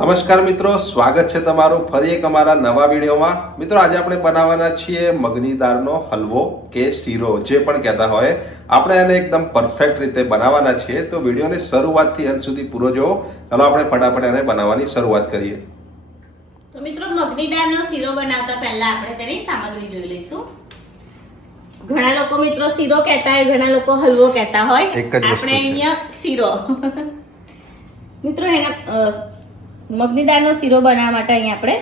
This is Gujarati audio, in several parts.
નમસ્કાર મિત્રો, સ્વાગત છે તમારું ફરી એક અમારા નવા વિડીયોમાં. મિત્રો આજે આપણે બનાવવાના છીએ મગની દાળનો હલવો કે શીરો, જે પણ કહેતા હોય. આપણે એને એકદમ પરફેક્ટ રીતે બનાવવાના છીએ, તો વિડીયોને શરૂઆતથી અંત સુધી પૂરો જોવો. ચાલો આપણે ફટાફટ એને બનાવવાની શરૂઆત કરીએ. તો મિત્રો, મગની દાળનો શીરો બનાવતા પહેલા આપણે તેની સામગ્રી જોઈ લઈશું. ઘણા લોકો મિત્રો શીરો કહેતા હોય, ઘણા લોકો હલવો કહેતા હોય. આપણે અહીંયા શીરો મિત્રો એના મગની દાળનો શીરો બનાવવા માટે અહીંયા આપણે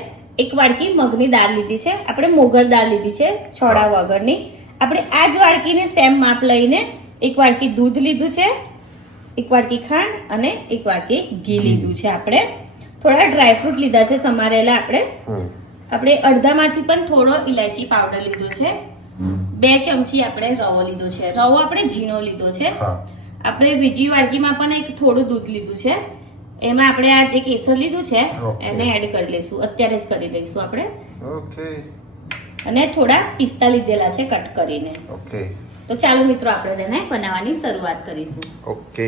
એક વાડકી મગની દાળ લીધી છે. આપણે મોગર દાળ લીધી છે, છોડા વગરની. આપણે આ જ વાડકીને સેમ માપ લઈને એક વાડકી દૂધ લીધું છે, એક વાડકી ખાંડ અને એક વાડકી ઘી લીધું છે. આપણે થોડા ડ્રાયફ્રૂટ લીધા છે સમારેલા. આપણે અડધામાંથી પણ થોડો ઇલાયચી પાવડર લીધો છે. 2 ચમચી આપણે રવો લીધો છે. રવો આપણે ઝીણો લીધો છે. આપણે બીજી વાડકીમાં પણ એક થોડું દૂધ લીધું છે. એમાં આપણે આ જે કેસર લીધું છે એને એડ કરી લઈશું. અત્યારે જ કરી લઈશું આપણે. ઓકે. અને થોડા પિસ્તા લીધેલા છે કટ કરીને. ઓકે. તો ચાલો મિત્રો આપણે તેને બનાવવાની શરૂઆત કરીશું. ઓકે.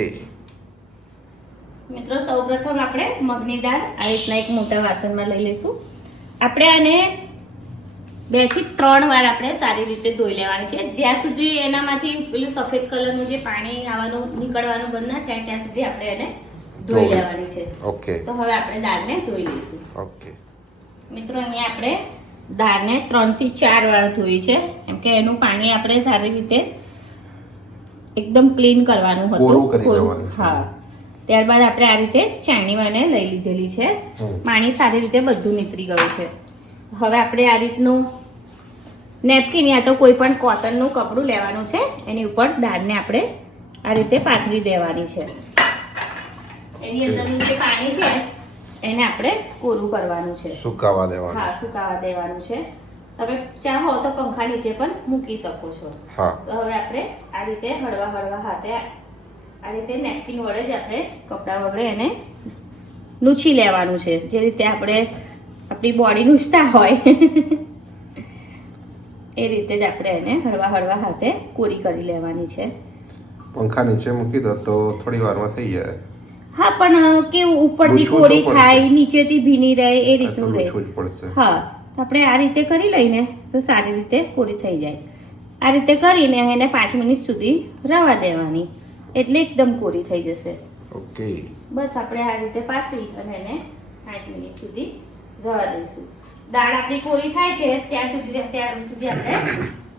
મિત્રો સૌપ્રથમ આપણે મગની દાળ આ રીતના એક મોટા વાસણમાં લઈ લઈશું. આપણે આને 2 થી 3 વાર આપણે સારી રીતે ધોઈ લેવાની છે. જ્યાં સુધી એનામાંથી પેલું સફેદ કલરનું જે પાણી આવવાનું નીકળવાનું બંધ ના થાય ત્યાં સુધી આપણે એને ધોઈ લેવાની છે. ઓકે. તો હવે આપણે દાળને ધોઈ લઈશું. ઓકે. મિત્રો અહીંયા આપણે દાળને 3 થી 4 વાર ધોઈ છે, કેમ કે એનું પાણી આપણે સારી રીતે એકદમ ક્લીન કરવાનું હતું. હા. ત્યારબાદ આપણે આ રીતે ચાણીમાં એને લઈ લીધેલી છે. પાણી સારી રીતે બધું નીતરી ગયું છે. હવે આપણે આ રીતનું નેપકિન યા તો કોઈ પણ કોટનનું કપડું લેવાનું છે. એની ઉપર દાળને આપણે આ રીતે પાથરી દેવાની છે. એની અંદરનું જે પાણી છે એને આપણે કોરું કરવાનું છે, સુકાવા દેવાનું. હા, સુકાવા દેવાનું છે. તમે ચાહો તો પંખા નીચે પણ મૂકી શકો છો. હા. તો હવે આપણે આ રીતે હળવા હાથે આ રીતે નેપકિન વડે જ આપણે કપડા વડે એને લૂછી લેવાનું છે, જે રીતે આપણે આપણી બોડી લૂછતા હોય એ રીતે જ આપણે એને હળવા હાથે કોરી કરી લેવાની છે. પંખા નીચે મૂકી દો તો થોડી વારમાં થઈ જાય. હા, પણ કેવું ઉપરથી કોરી થાય, નીચેથી ભીની રહે, એ રીતનું રહે. હા, આપણે આ રીતે કરી લઈને તો સારી રીતે કોરી થઈ જાય. આ રીતે કરીને એને 5 મિનિટ સુધી રવા દેવાની, એટલે એકદમ કોરી થઈ જશે. ઓકે. બસ આપણે આ રીતે પાથરી અને એને 5 મિનિટ સુધી રવા દઈશું. દાળ આપણી કોરી થાય છે ત્યાં સુધી આપણે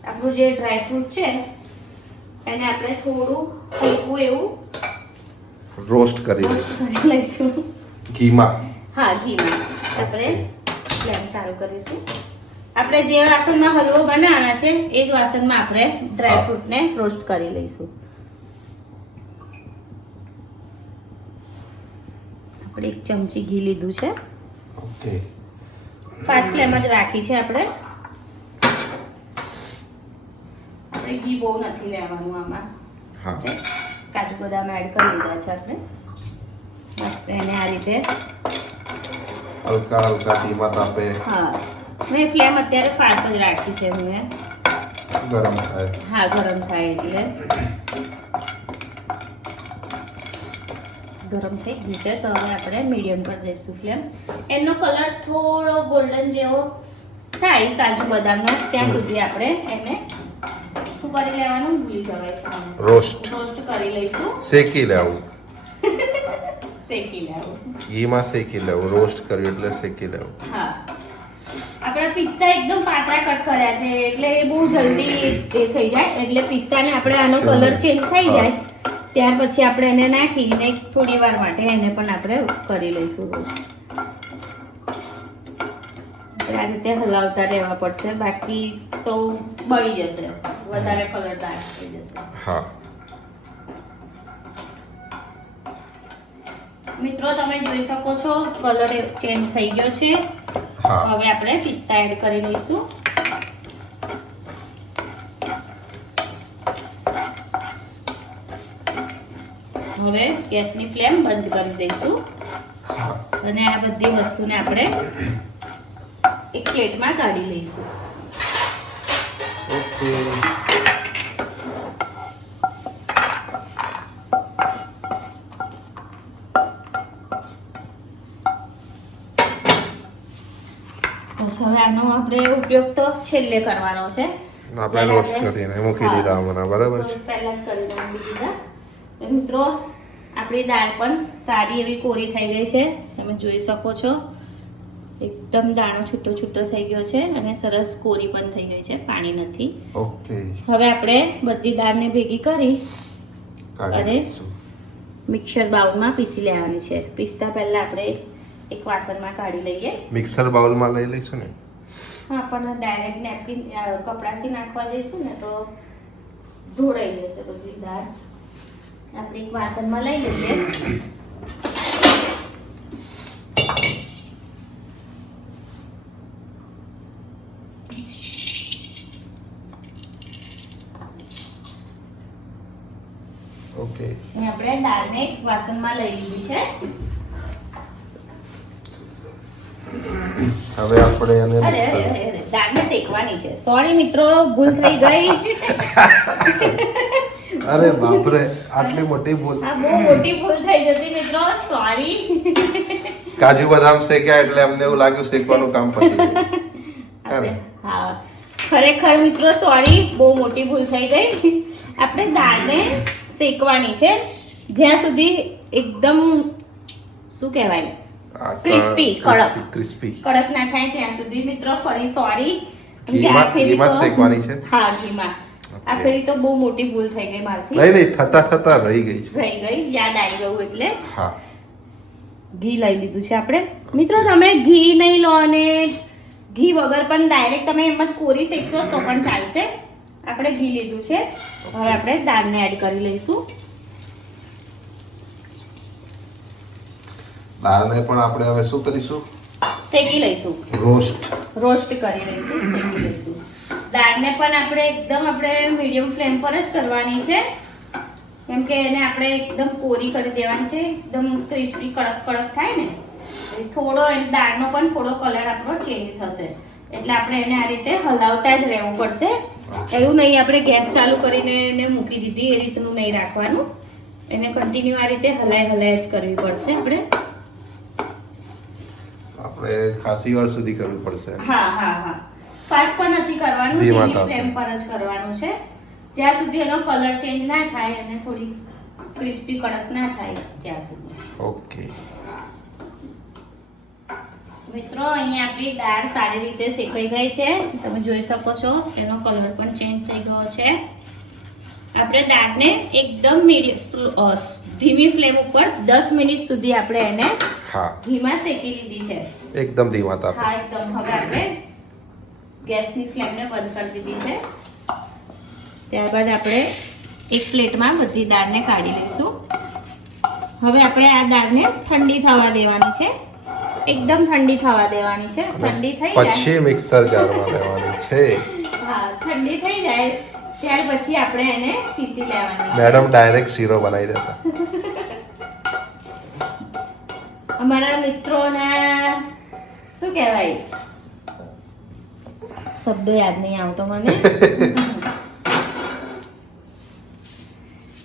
આપણું જે ડ્રાયફ્રૂટ છે એને આપણે થોડું હલકું એવું રોસ્ટ કરી લઈશું ઘીમાં. હા, ઘીમાં. આપણે ફ્લેમ ચાલુ કરીશું. આપણે જે વાસણમાં હલવો બનાવવાના છે એ જ વાસણમાં આપણે ડ્રાયફ્રૂટને રોસ્ટ કરી લઈશું. આપણે 1 ચમચી ઘી લીધું છે. ઓકે. ફાસ્ટ ફ્લેમ જ રાખી છે આપણે. આપણે ઘી બહુ નથી લેવાનું આમાં. હા. કાજુ બદામ એડ કરી દીધા છે આપણે. એને આ રીતે હલકા ધીમા તાપે. હા, મેં ફ્લેમ અત્યારે ફાસ્ટ જ રાખી છે. મેં ગરમ થાય. હા, ગરમ થાય એટલે ગરમ થઈ ગયું છે. તો હવે આપણે મીડિયમ પર દઈશું ફ્લેમ. એનો કલર થોડો ગોલ્ડન જેવો થાય કાજુ બદામનો ત્યાં સુધી આપણે એને શું કરી લેવાનું ભૂલી જવાય છે. રોસ્ટ કરી લઈશું. શેકી લેવું. શેકી લેવું. ઘીમાં શેકી લેવું. રોસ્ટ કર્યું એટલે શેકી લેવું. હા. આપણે પિસ્તા એકદમ પાતળા કટ કર્યા છે એટલે એ બહુ જલ્દી એ થઈ જાય. એટલે પિસ્તાને આપણે આનો કલર ચેન્જ થઈ જાય ત્યાર પછી આપણે એને નાખીને થોડી વાર માટે એને પણ આપણે કરી લઈશું રોસ્ટ. આ રીતે હલાવતા રહેવા પડશે, બાકી તો બળી જશે, વધારે કલર ડાર્ક થઈ જશે. હા. મિત્રો તમે જોઈ શકો છો કલર ચેન્જ થઈ ગયો છે. હવે આપણે પિસ્તા એડ કરી લઈશું. હવે ગેસની ફ્લેમ બંધ કરી દઈશું અને આ બધી વસ્તુને આપણે એક પ્લેટમાં કાઢી લઈશું. ઓકે. બસ હવે આનો આપણે ઉપયોગ તો છેલ્લે કરવાનો છે. આપણે રોસ્ટ કરીને મૂકી દીધા હમણાં, બરાબર છે. પહેલા જ કરી દેવાનું દીધા. તો મિત્રો આપણી દાળ પણ સારી એવી કોરી થઈ ગઈ છે, તમે જોઈ શકો છો. એકદમ દાણો છૂટો છૂટો થઈ ગયો છે અને સરસ કોરી પણ થઈ ગઈ છે, પાણી નથી. ઓકે, હવે આપણે બધી દાળને ભેગી કરી અને મિક્સર બાઉલમાં પીસી લેવાની છે. પીસતા પહેલા આપણે એક વાસણમાં કાઢી લઈએ. મિક્સર બાઉલમાં લઈ લઈશું ને? હા, પણ ડાયરેક્ટ નેપકિન કપડાથી નાખવા જઈશું ને તો ધોળાઈ જશે બધી દાળ. આપણે એક વાસણમાં લઈ લઈએ. ઓકે, અને આપણે દાળને એક વાસણમાં લઈ લીધી છે. હવે આપણે એને અરે અરે અરે દાળને શેકવાની છે. સોરી મિત્રો, ભૂલ થઈ ગઈ. અરે બાપરે, આટલી મોટી ભૂલ. આ બહુ મોટી ભૂલ થઈ જતી મિત્રો, સોરી. કાજુ બદામ શેક્યા એટલે અમને એવું લાગ્યું શેકવાનું કામ પતી ગયું. હા, ખરેખર મિત્રો સોરી, બહુ મોટી ભૂલ થઈ ગઈ. આપણે દાળને શેકવાની છે જ્યાં સુધી એકદમ શું કહેવાય, ક્રિસ્પી, ક્રિસ્પી કડક ના થાય ત્યાં સુધી. મિત્રો ફરી સોરી. ઘીમાં શેકવાની છે? હા, ઘીમાં. આ ફેરી તો બહુ મોટી ભૂલ થઈ ગઈ મારથી. નહીં થતા રહી ગઈ છે. રહી ગઈ, યાદ આવી ગયું એટલે. હા, ઘી લઈ લીધું છે આપણે. મિત્રો તમે ઘી નહીં લો અને ઘી વગર પણ ડાયરેક્ટ તમે એમ જ કોરી શેકશો તો પણ ચાલશે. આપણે ઘી લીધું છે. હવે આપણે દાળને એડ કરી લઈશું. દાળને પણ આપણે હવે શું કરીશું? શેકી લઈશું. રોસ્ટ કરી લઈશું, શેકી લઈશું. દાળને પણ આપણે એકદમ મીડિયમ ફ્લેમ પર જ કરવાની છે, કેમ કે એને આપણે એકદમ કોરી કરી દેવાની છે. એકદમ ક્રિસ્પી કડક કડક થાય ને થોડો દાળનો પણ થોડો કલર આપણો ચેન્જ થશે, એટલે આપણે એને આ રીતે હલાવતા જ રહેવું પડશે. એવું નહીં આપણે ગેસ ચાલુ કરીને એને મૂકી દીધી એ રીતનું નહીં રાખવાનું. એને કન્ટિન્યુ આ રીતે હલાય જ કરવી પડશે. આપણે ખાસી વાર સુધી કરવું પડશે. હા, ફાસ્ટ પણ નથી કરવાનું, ધીમી ફ્લેમ પર જ કરવાનું છે, જ્યાં સુધી એનો કલર ચેન્જ ના થાય અને થોડી ક્રિસ્પી કડક ના થાય ત્યાં સુધી. ઓકે મિત્રો, અહીંયા આપણી દાળ સારી રીતે શેકાઈ ગઈ છે, તમે જોઈ શકો છો. એનો કલર પણ ચેન્જ થઈ ગયો છે. આપણે દાળને એકદમ ધીમી ફ્લેમ ઉપર 10 મિનિટ સુધી આપણે એને ઘીમાં શેકી લીધી છે. એકદમ ધીમા તાપે. હા, એકદમ. હવે આપણે ગેસની ફ્લેમને બંધ કરી દીધી છે. ત્યારબાદ આપણે એક પ્લેટમાં બધી દાળને કાઢી લઈશું. હવે આપણે આ દાળને ઠંડી થવા દેવાની છે. એકદમ ઠંડી થવા દેવાની છે. ઠંડી થઈ જાય પછી મિક્સર જારમાં લેવાની છે. હા, ઠંડી થઈ જાય ત્યાર પછી આપણે એને પીસી લેવાની છે. મેડમ ડાયરેક્ટ શીરો બનાવી દેતા. અમારા મિત્રોને શું કહેવાય, શબ્દ યાદ નહીં આવતો મને.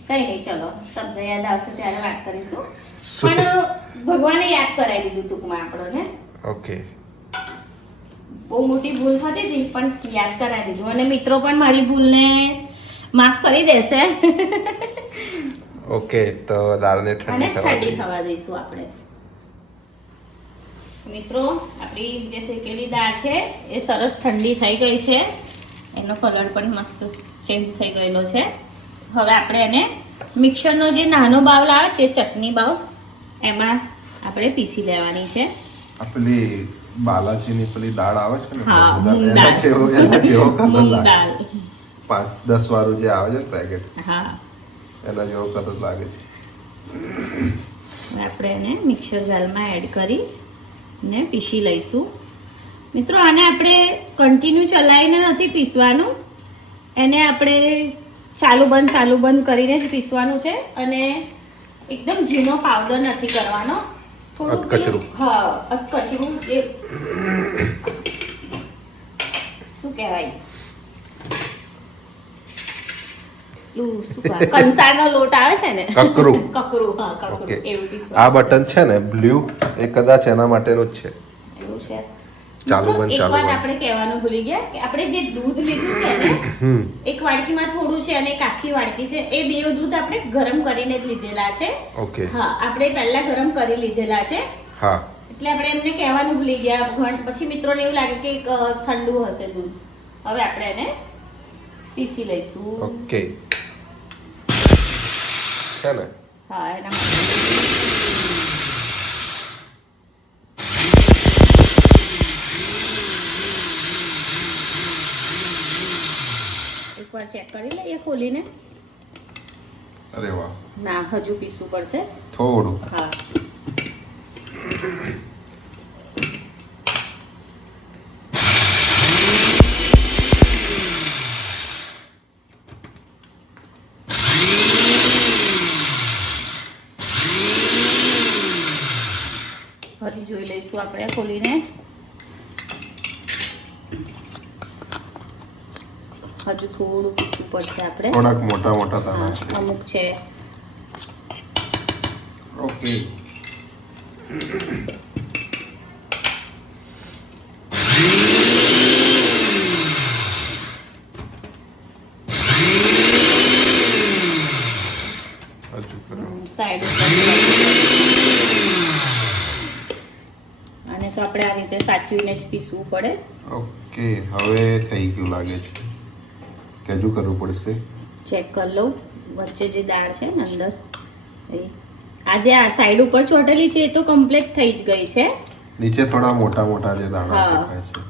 કઈ નહીં, ચલો શબ્દ યાદ આવશે ત્યારે વાત કરીશું. પણ ભગવાને યાદ કરાવી દીધું ટૂંકમાં આપણને. ઓકે, બહુ મોટી ભૂલ થતી હતી પણ યાદ કરાવી દીધું, અને મિત્રો પણ મારી ભૂલને માફ કરી દેશે. ઓકે, તો દાળને અને ઠંડી ઠંડી થવા દઈશું આપણે. મિત્રો, આપણી જે શેકેલી દાળ છે એ સરસ ઠંડી થઈ ગઈ છે. એનો કલર પણ મસ્ત ચેન્જ થઈ ગયેલો છે. હવે આપણે એને મિક્સરનો જે નાનો બાઉલ આવે છે, ચટણી બાઉલ, એમાં આપણે પીસી લેવાની છે. પેલી બાલાજીની પેલી દાળ આવે છે ને, હા, એના જેવો કલર મૂંગ લાગે. દાળ. 5-10 વાળું જે આવે છે ને પેકેટ, હા, એના જેવો કલર લાગે છે. આપણે એને મિક્સર જારમાં એડ કરી ને પીસી લઈશું. મિત્રો, આને આપણે કન્ટિન્યુ ચલાવીને નથી પીસવાનું, એને આપણે ચાલુ બંધ કરીને જ પીસવાનું છે. અને એકદમ ઝીણો પાવડર નથી કરવાનો, થોડું અધકચરું. હા, અધકચરું. જે શું કહેવાય, કંસારનો લોટ આવે છે ને, કકરું. હા, કકરું. એવું પીસવાનું. આ બટન છે ને બ્લુ, એ કદાચ એના માટેનું જ છે. એવું છે. ચાલુ બંધ એક ચાલુ વાત બંધ. આપણે કહેવાનું ભૂલી ગયા કે આપણે જે દૂધ લીધું છે ને એક વાડકીમાં થોડું છે અને એક આખી વાડકી છે એ બે દૂધ આપણે ગરમ કરીને જ લીધેલા છે. ઓકે. હા આપણે પહેલા ગરમ કરી લીધેલા છે હા. એટલે આપણે એમને કહેવાનું ભૂલી ગયા. પછી મિત્રોને એવું લાગે કે ઠંડુ હશે દૂધ. હવે આપણે એને પીસી લઈશું. ઓકે. છે ને? હા એના માટે એકવાર ચેક કરી લઈએ ખોલીને. અરે વાહ. ના હજુ પીસવું પડશે. થોડું. હા ફરી જોઈ લઈશું આપણે ખોલીને. હજુ થોડું પીસવું પડશે આપણે. થોડાક મોટા મોટા દાણા છે. અમુક છે. ઓકે. હજુ કરો. સાઈડ અને તો આપણે આ રીતે સાચવીને જ પીસવું પડે. ઓકે. હવે થઈ ગયું લાગે છે કે હજુ કરવું પડશે. ચેક કરી લઉં વચ્ચે જે દાળ છે ને અંદર એ આ જે આ સાઈડ ઉપર ચોટેલી છે એ તો કમ્પ્લીટ થઈ જ ગઈ છે. નીચે થોડા મોટા મોટા જે દાણા હા. દેખાય છે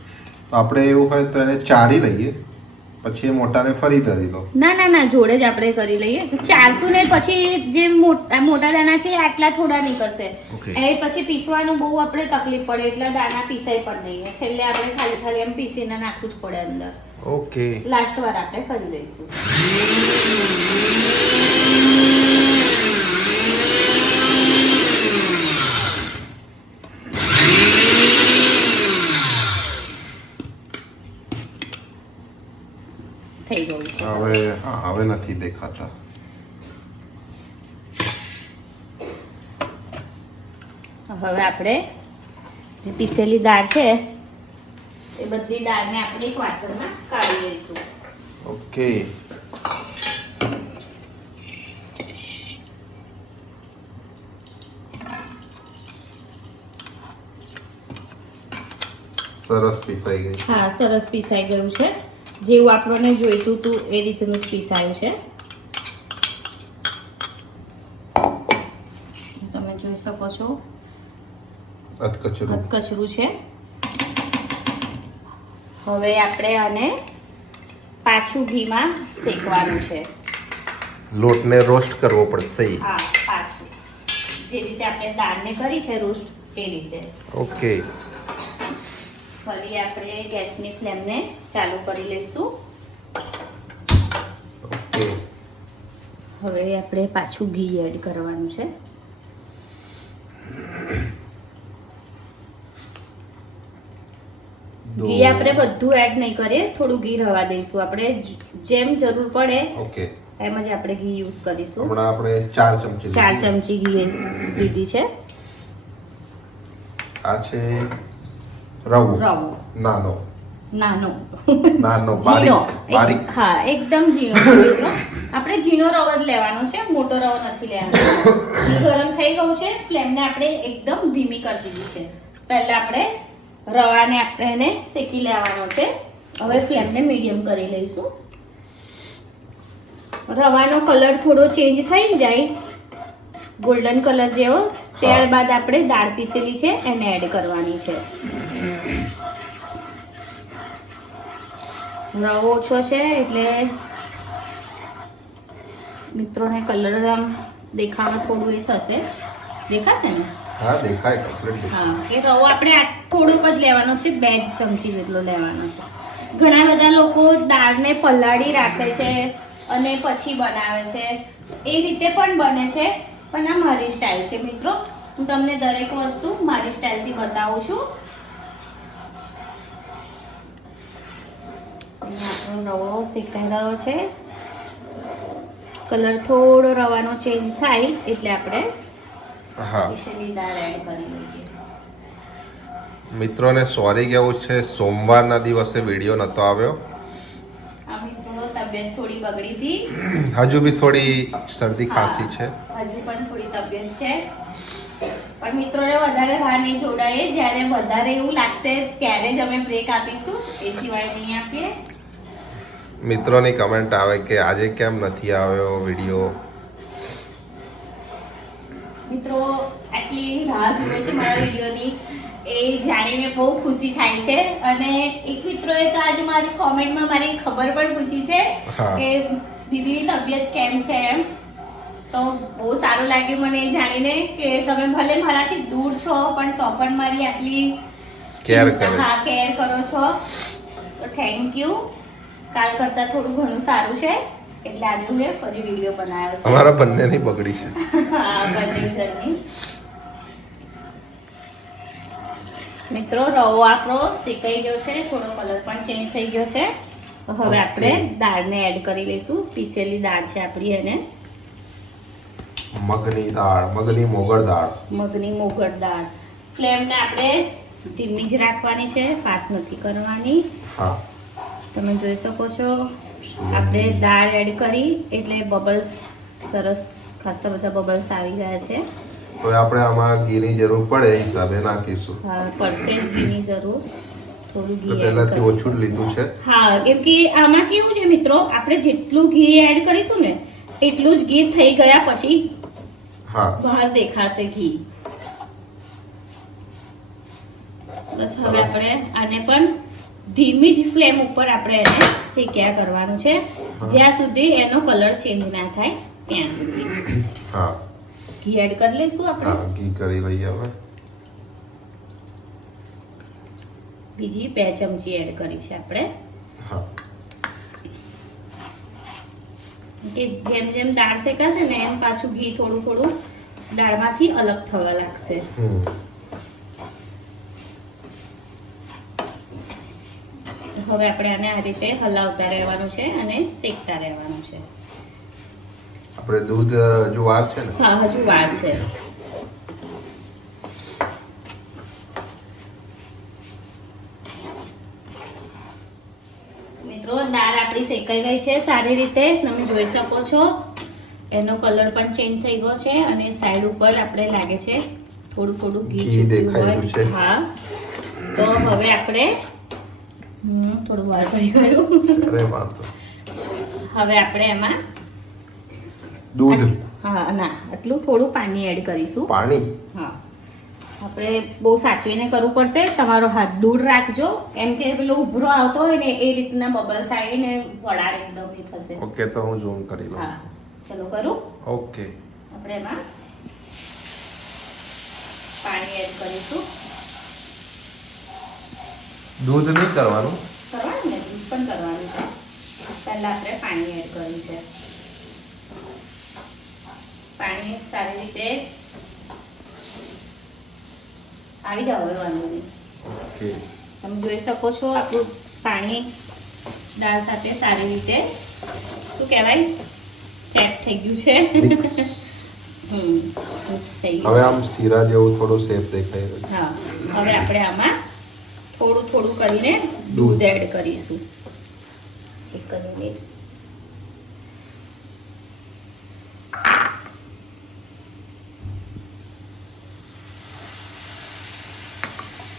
તો આપણે એવું હોય તો એને ચારી લઈએ પછી એ મોટાને ફરી ધરી દો. ના ના ના જોડે જ આપણે કરી લઈએ. 400 ને પછી જે મોટા દાણા છે એ આટલા થોડા નીકળશે. Okay. એ પછી પીસવાનું બહુ આપણે તકલીફ પડે એટલે દાણા પીસાય પણ નહીં. છેલ્લે આપણે ખાલી ખાલી એમ પીસીને નાખવું જ પડે અંદર. ઓકે. લાસ્ટ વાર આપણે કરી લઈશું. થઈ ગયું છે. હવે હા હવે નથી દેખાતા. હવે આપણે જે પીસેલી દાળ છે એ બધી દાળને આપણે એક વાસણમાં કાઢી લઈશું. ઓકે. સરસ પીસાઈ ગઈ. હા સરસ પીસાઈ ગયું છે. જેવું આપણને જોઈતું હતું એ રીતનું જ પીસાયું છે. તમે જોઈ શકો છો અધકચરું. કચરું છે. હવે આપણે આને પાછું ઘીમાં શેકવાનું છે. લોટને રોસ્ટ કરવો પડશે. હા પાછું જે રીતે આપણે દાળને કરી છે રોસ્ટ એ રીતે. ઓકે. ફરી આપણે ગેસની ફ્લેમને ચાલુ કરી લઈશું. ઓકે. હવે આપણે પાછું ઘી એડ કરવાનું છે. ઘી આપણે બધું એડ નહીં કરીએ, થોડું ઘી રવા દઈશું. આપણે જેમ જરૂર પડે ઓકે. એમ જ આપણે ઘી યુઝ કરીશું. હમણાં આપણે 4 ચમચી 4 ચમચી ઘી લીધી છે. આ છે રવો. રવો નાનો નાનો નાનો ઝીણો. બારીક. હા એકદમ ઝીણો છે મિત્રો. આપણે ઝીણો રવો જ લેવાનો છે, મોટો રવો નથી લેવાનો. ઘી ગરમ થઈ ગયું છે. ફ્લેમને આપણે એકદમ ધીમી કરી દીધી છે. પહેલા આપણે રવાને આપણે એને શેકી લેવાનો છે. હવે ફ્લેમને મીડિયમ કરી લઈશું. રવાનો કલર થોડો ચેન્જ થઈ જાય ગોલ્ડન કલર જેવો, ત્યારબાદ આપણે દાળ પીસેલી છે એને એડ કરવાની છે. રવો ઓછો છે એટલે મિત્રોને કલર આમ દેખાવા થોડું એ થશે. દેખાશે ને? હા દેખાય કમ્પ્લીટ. હા એ રવો આપણે થોડોક જ લેવાનો છે. 2 જ ચમચી જેટલો લેવાનો છે. ઘણા બધા લોકો દાળને પલાળી રાખે છે અને પછી બનાવે છે. એ રીતે પણ બને છે, પણ આ મારી સ્ટાઇલ છે મિત્રો. હું તમને દરેક વસ્તુ મારી સ્ટાઇલથી બતાવું છું. આપણો રવો શેકાઈ રહ્યો છે. કલર થોડો રવાનો ચેન્જ થાય એટલે આપણે હા. પીસેલી દાળ એડ કરી લઈએ. મિત્રોને સોરી કેવું છે, સોમવારના દિવસે વિડીયો નતો આવ્યો. આ મિત્રો તબિયત થોડી બગડી હતી. હજુ બી થોડી શરદી ખાંસી છે. હજુ પણ થોડી તબિયત છે, પણ મિત્રોને વધારે રાહ નહીં જોડાઈએ. જ્યારે વધારે એવું લાગશે ત્યારે જ અમે બ્રેક આપીશું, એ સિવાય નહીં આપીએ. મિત્રોની કમેન્ટ આવે કે આજે કેમ નથી આવ્યો વિડીયો. મિત્રો આટલી રાહ જોડે છે મારા વિડીયોની, એ જાણીને બહુ ખુશી થાય છે. અને એક મિત્રોએ તો આજે મારી કોમેન્ટમાં મારી ખબર પણ પૂછી છે કે દીદીની તબિયત કેમ છે એમ. તો બહુ સારું લાગ્યું મને એ જાણીને કે તમે ભલે મારાથી દૂર છો પણ તો પણ મારી આટલી કેર કરો. હા, કેર કરો છો. તો થેન્ક યુ. કાલ કરતાં થોડું ઘણું સારું છે એટલે આજે મેં ફરી વિડીયો બનાવ્યો છે. અમારા બંનેની બગડી છે. હા, બંને જણની. મિત્રો રવો આપણો શેકાઈ ગયો છે, થોડો કલર પણ ચેન્જ થઈ ગયો છે. તો હવે આપણે દાળને એડ કરી લઈશું. પીસેલી દાળ છે આપણી, એને મગની દાળ, મગની મોગર દાળ. મગની મોગર દાળ. ફ્લેમને આપણે ધીમી જ રાખવાની છે, ફાસ્ટ નથી કરવાની. હા, તમે જોઈ શકો છો આપણે દાળ એડ કરી એટલે બબલ્સ, સરસ ખાસા બધા બબલ્સ આવી ગયા છે. તો આપણે આમાં ઘીની જરૂર પડે એ હિસાબે નાખીશું. હા, પડશે જ ઘીની જરૂર. થોડું તો ઘી પહેલાથી ઓછું જ લીધું છે. હા, કેમ કે આમાં કેવું છે મિત્રો, આપણે જેટલું ઘી એડ કરીશું ને એટલું જ ઘી થઈ ગયા પછી હા, બહાર દેખાશે ઘી. બસ હવે આપણે આને પણ ધીમી જ ફ્લેમ ઉપર આપણે એને શેક્યા કરવાનું છે, જ્યાં સુધી એનો કલર ચેન્જ ના થાય ત્યાં સુધી. હા, ઘી એડ કરી લઈશું આપણે. હા, ઘી કરી લઈએ હવે. બીજી 2 ચમચી એડ કરી છે આપણે. હા, કે જેમ જેમ દાળ શેકાશે ને એમ પાછું ઘી થોડું થોડું દાળમાંથી અલગ થવા લાગશે. હવે આપણે આને આ રીતે હલાવતા રહેવાનું છે અને શેકતા રહેવાનું છે. આપણે દૂધ હજુ વાર છે ને? હા, હજુ વાર છે. મિત્રો દાળ આપણી શેકાઈ ગઈ છે સારી રીતે, તમે જોઈ શકો છો. એનો કલર પણ ચેન્જ થઈ ગયો છે અને સાઈડ ઉપર આપણે લાગે છે થોડું થોડું ઘી ચૂક્યું હોય. હા, તો હવે આપણે થોડું વાર પડી ગયું. હવે આપણે એમાં દૂધ, હા ના, આટલું થોડું પાણી એડ કરીશું. પાણી? હા, આપણે બહુ સાચવીને કરવું પડશે. તમારો હાથ દૂર રાખજો, એમ કે પેલો ઉભરો આવતો હોય ને એ રીતના બબલ્સ આવીને વડાળ એકદમ એ થશે. ઓકે, તો હું ઝૂમ કરી લઉં. હા, ચલો કરું. ઓકે, આપણે એમાં પાણી એડ કરીશું. દૂધ નહીં કરવાનું? કરવાનું ને, દૂધ પણ કરવાનું છે. પહેલા આપણે પાણી એડ કર્યું છે. પાણી સારી રીતે આવી જવાનું નહીં. ઓકે, તમે જોઈ શકો છો આપણું પાણી દાળ સાથે સારી રીતે શું કહેવાય સેટ થઈ ગયું છે. મિક્સ થઈ ગયું. હવે આમ શીરા જેવું થોડું શેપ દેખાઈ રહ્યું. હા, હવે આપણે આમાં થોડું થોડું કરીને દૂધ એડ કરીશું. એક જ મિનિટ.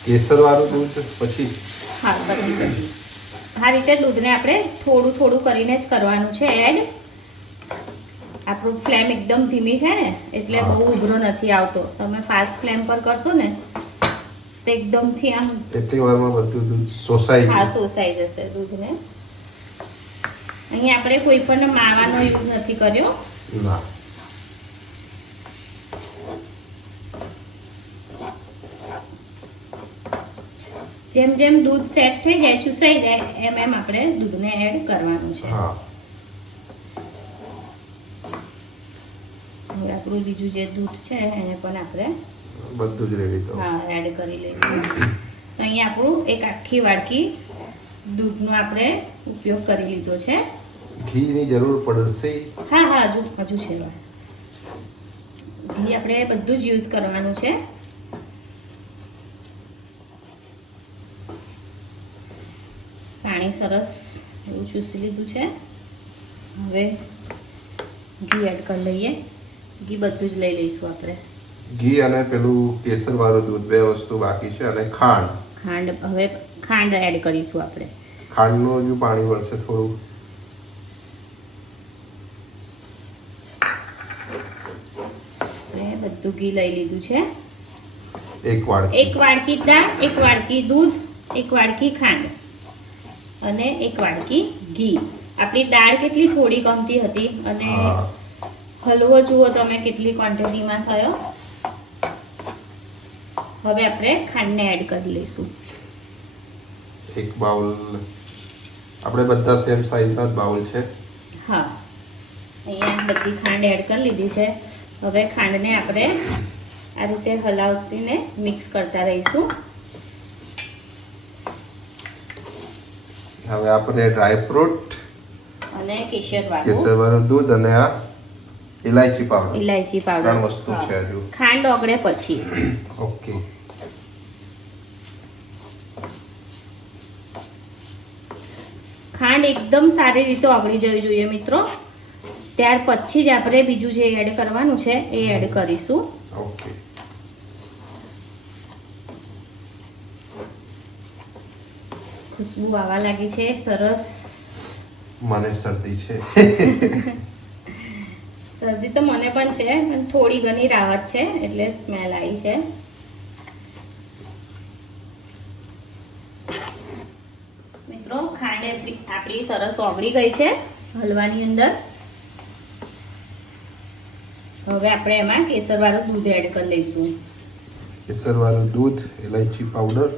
કેસર વાળું દૂધ પછી? હા, પછી આ રીતે દૂધને આપણે થોડું થોડું કરીને જ કરવાનું છે એડ. આપણું ફ્લેમ એકદમ ધીમી છે ને એટલે બહુ ઉભરો નથી આવતો. તમે ફાસ્ટ ફ્લેમ પર કરશો ને તો એકદમથી આમ એટલી વારમાં બધું દૂધ શોષાઈ હા જશે. શોષાઈ જશે દૂધને. અહીં આપણે કોઈ પણ માવાનો યુઝ નથી કર્યો. ના, જેમ જેમ દૂધ સેટ થઈ જાય, ચૂસાઈ જાય, એમ એમ આપણે દૂધને એડ કરવાનું છે. હા, હવે આપણું બીજું જે દૂધ છે એને પણ આપણે બધું જ રેડી તો. હા એડ કરી લઈશું. અહીંયા આપણું એક આખી વાડકી દૂધનો આપણે ઉપયોગ કરી લીધો છે. ઘીની જરૂર પડશે? હા હા, હજુ છે. ઘી આપણે બધું જ યુઝ કરવાનું છે. પાણી સરસ એવું ચૂસી લીધું છે. હવે ઘી એડ કરી લઈએ. ઘી બધું જ લઈ લઈશું આપણે. ઘી અને પેલું કેસર વાળું દૂધ, બે વસ્તુ બાકી છે, અને ખાંડ. હવે ખાંડ એડ કરીશું આપણે. ખાંડનું હજુ પાણી વળશે થોડું. બધું ઘી લઈ લીધું છે. એક વાડકી. 1 વાડકી દાળ, 1 વાડકી દૂધ, 1 વાડકી ખાંડ અને 1 વાડકી ઘી. આપણી દાળ કેટલી થોડી કમતી હતી અને હલવો જુઓ તમે કેટલી ક્વોન્ટિટીમાં થયો. હવે આપણે ખાંડને એડ કરી લઈશું. એક બાઉલ. આપણે બધા સેમ સાઈઝના જ બાઉલ છે. હા, અહીંયા બધી ખાંડ એડ કરી લીધી છે. હવે ખાંડને આપણે આ રીતે હલાવતીને મિક્સ કરતા રહીશું. હવે આપણે ડ્રાય ફ્રૂટ અને કેસર વાળું દૂધ અને આ ઇલાયચી પાવડર. ઇલાયચી પાવડર 3 વસ્તુ છે હજુ. ખાંડ ઓગળે પછી. ઓકે. ખાંડ એકદમ સારી રીતે ઓગળી જવી જોઈએ મિત્રો. ત્યાર પછી જ આપણે બીજું જે એડ કરવાનું છે એ એડ કરીશું. ઓકે. ખુશ્બુ આવવા લાગી છે સરસ. મને શરદી છે. શરદી તો મને પણ છે, પણ થોડી ઘણી રાહત છે એટલે સ્મેલ આવી છે. મિત્રો ખાંડ આપણી સરસ ઓગળી ગઈ છે હલવાની અંદર. હવે આપણે એમાં કેસર વાળું દૂધ એડ કરી લઈશું. કેસર વાળું દૂધ, ઇલાયચી પાવડર.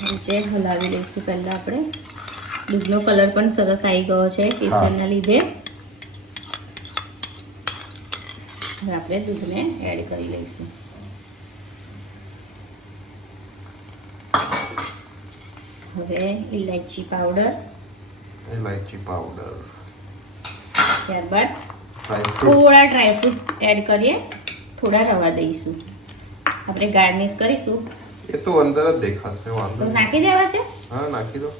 રીતે હલાવી લઈશું. પહેલા આપણે દૂધનો કલર પણ સરસ આવી ગયો છે કેસરના લીધે. હવે આપણે દૂધને એડ કરી લઈશું. હવે ઇલાયચી પાવડર. ત્યારબાદ થોડા ડ્રાયફ્રૂટ એડ કરીએ. થોડા રવા દઈશું. આપણે ગાર્નિશ કરીશું. એ તો અંદર જ દેખાશે, વાંધો તો નાખી દેવા છે. હા, નાખી દો.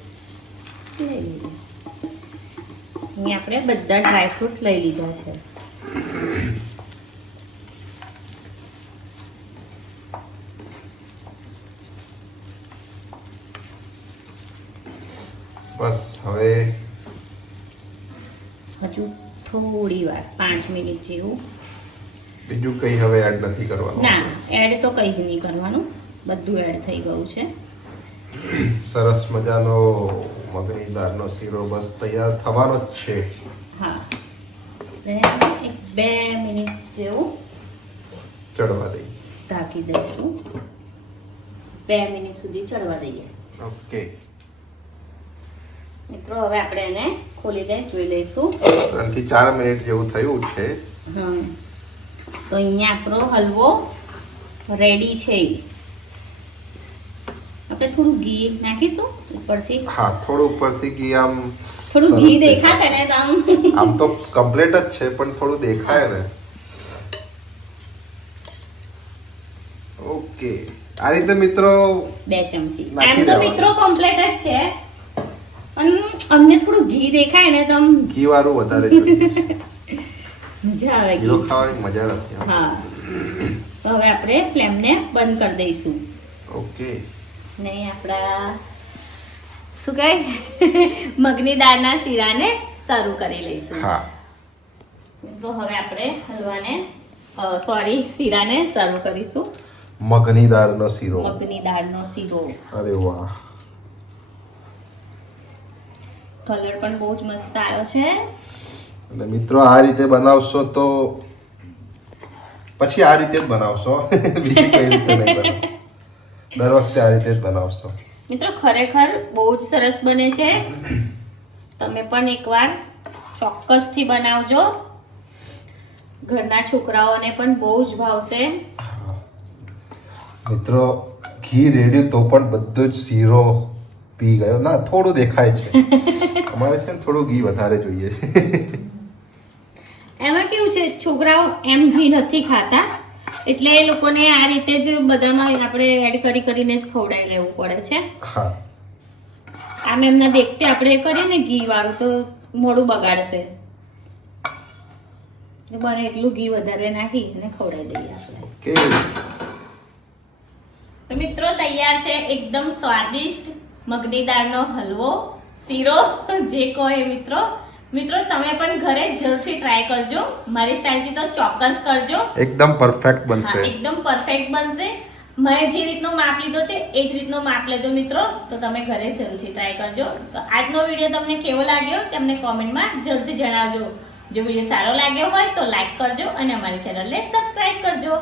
અહીં આપણે બધા ડ્રાયફ્રૂટ લઈ લીધા છે. બસ હવે હજુ થોડી વાર 5 મિનિટ જેવું. બીજું કંઈ હવે એડ નથી કરવાનું. ના, એડ તો કંઈ જ નહીં કરવાનું. બધું એડ થઈ ગયું છે. સરસ મજાનો મગની દાળનો શીરો બસ તૈયાર થવાનો જ છે. હા, 2 મિનિટ જેવું ચડવા દઈએ. ઢાંકી દઈશું. 2 મિનિટ સુધી ચડવા દઈએ. ઓકે મિત્રો, હવે આપણે એને ખોલીને જોઈ લઈશું. 3 થી 4 મિનિટ જેવું થયું છે. હા, તો અહીંયા આપણો હલવો રેડી છે. આપણે થોડું ઘી નાખીશું ઉપરથી. હા, થોડું ઉપરથી ઘી. આમ થોડું ઘી દેખાશે ને આમ તો કમ્પ્લીટ જ છે, પણ થોડું દેખાય ને. ઓકે, આ રીતે મિત્રો 2 ચમચી. નાખી આમ તો દેવાનું. મિત્રો કમ્પ્લીટ જ છે, પણ અમને થોડું ઘી દેખાય ને તો ઘી વાળું વધારે જોઈએ. મજા આવે. શીરો ખાવાની મજા નથી. હા, તો હવે આપણે ફ્લેમને બંધ કરી દઈશું. ઓકે. ને આપણા શું કહે મગની દાળના શીરાને સર્વ કરી લઈશું. હા મિત્રો, હવે આપણે હલવાને શીરાને સર્વ કરીશું. મગની દાળનો શીરો. મગની દાળનો શીરો. અરે વાહ, કલર પણ બહુ જ મસ્ત આવ્યો છે. અને મિત્રો આ રીતે બનાવશો તો પછી આ રીતે જ બનાવશો. બીજી કઈ રીતે નહીં બનાવો. દર વખતે આ રીતે જ બનાવશો. મિત્રો, ખરેખર બહુ જ સરસ બને છે. તમે પણ એકવાર ચોક્કસથી બનાવજો. ઘરના છોકરાઓને પણ બહુ જ ભાવશે. મિત્રો, ઘી રેડ્યું તો પણ બધો જ શીરો પી ગયો. ના, થોડું દેખાય છે. અમારે છે ને થોડું ઘી વધારે જોઈએ છે. એમાં કેવું છે, છોકરાઓ એમ ઘી નથી ખાતા, એટલે એ લોકોને આ રીતે જ બધામાં આપણે એડ કરીને જ ખવડાવી લેવું પડે છે. હા, આમ એમના દેખતે આપણે કરીએ ને ઘી વાળું તો મોડું બગાડશે. બને એટલું ઘી વધારે નાખી અને ખવડાવી દઈએ આપણે. ઓકે. તો મિત્રો તૈયાર છે એકદમ સ્વાદિષ્ટ મગની દાળનો હલવો, શીરો જે કહો એ મિત્રો. મિત્રો તમે પણ ઘરે જરૂરથી ટ્રાય કરજો. મારી સ્ટાઇલથી તો ચોક્કસ કરજો. એકદમ પરફેક્ટ હા, બનશે. એકદમ પરફેક્ટ બનશે. મેં જે રીતનો માપ લીધો છે એ જ રીતનો માપ લેજો મિત્રો. તો તમે ઘરે જરૂરથી ટ્રાય કરજો. તો આજનો વિડીયો તમને કેવો લાગ્યો તમને કોમેન્ટમાં જરૂરથી જણાવજો. જો વિડીયો સારો લાગ્યો હોય તો લાઈક કરજો અને અમારી ચેનલને સબસ્ક્રાઇબ કરજો.